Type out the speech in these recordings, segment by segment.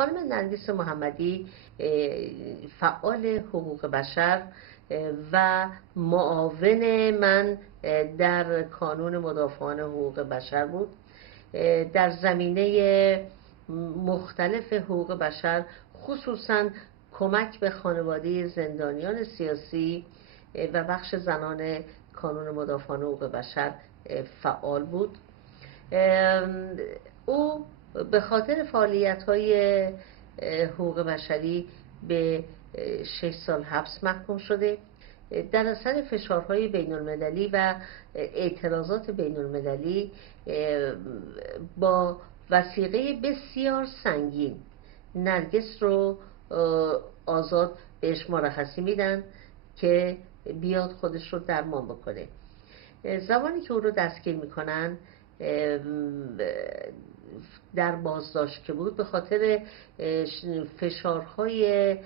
خانم نرگس محمدی فعال حقوق بشر و معاون من در کانون مدافعان حقوق بشر بود. در زمینه مختلف حقوق بشر، خصوصا کمک به خانواده زندانیان سیاسی و بخش زنان کانون مدافعان حقوق بشر فعال بود. او به خاطر فعالیت‌های حقوق بشری به 6 سال حبس محکوم شده. در اثر فشارهای بین المللی و اعتراضات بین المللی با وثیقه بسیار سنگین نرگس رو آزاد بهش مرخصی میدن که بیاد خودش رو درمان بکنه. زمانی که او رو دستگیر میکنن در بازداشت که بود، به خاطر فشارهای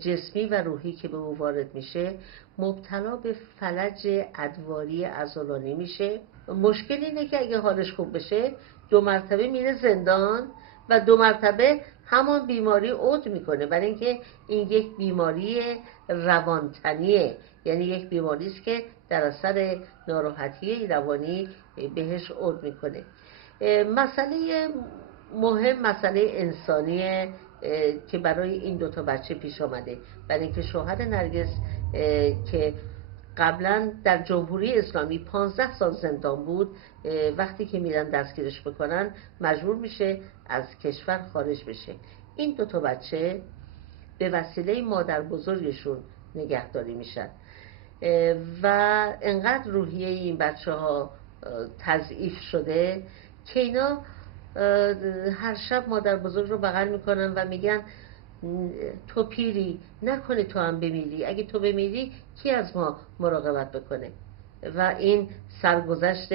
جسمی و روحی که به او وارد میشه مبتلا به فلج ادواری عضلانی میشه. مشکل اینه که اگه حالش خوب بشه 2 مرتبه میره زندان و 2 مرتبه همون بیماری عود میکنه، برای اینکه این یک بیماری روانتنیه، یعنی یک بیماری است که در اثر ناراحتی روانی بهش عود میکنه. مسئله مهم مسئله انسانیه که برای این 2 بچه پیش آمده، برای اینکه شوهر نرگس که قبلا در جمهوری اسلامی 15 سال زندان بود، وقتی که میرن دستگیرش بکنن مجبور میشه از کشور خارج بشه. این 2 بچه به وسیله مادر بزرگشون نگهداری میشن و انقدر روحیه این بچه ها تضعیف شده که اینا هر شب مادر بزرگ رو بغل میکنن و میگن تو پیری، نکنه تو هم بمیری، اگه تو بمیری کی از ما مراقبت بکنه؟ و این سرگذشت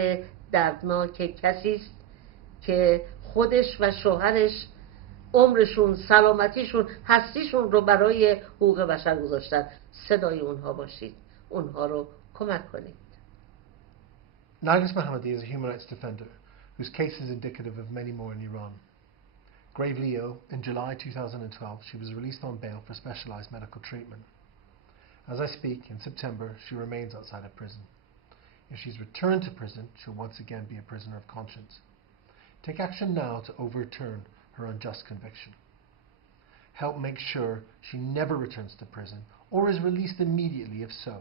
دردناک کسی است که خودش و شوهرش عمرشون، سلامتیشون، هستیشون رو برای حقوق بشر گذاشتن. صدای اونها باشید، اونها رو کمک کنید. Nargis Mohammadi is a human rights defender whose case is indicative of many more in Iran. Gravely ill, in July 2012 she was released on bail for specialized medical treatment. As I speak, in September, she remains outside of prison. If she's returned to prison, she'll once again be a prisoner of conscience. Take action now to overturn her unjust conviction. Help make sure she never returns to prison or is released immediately if so.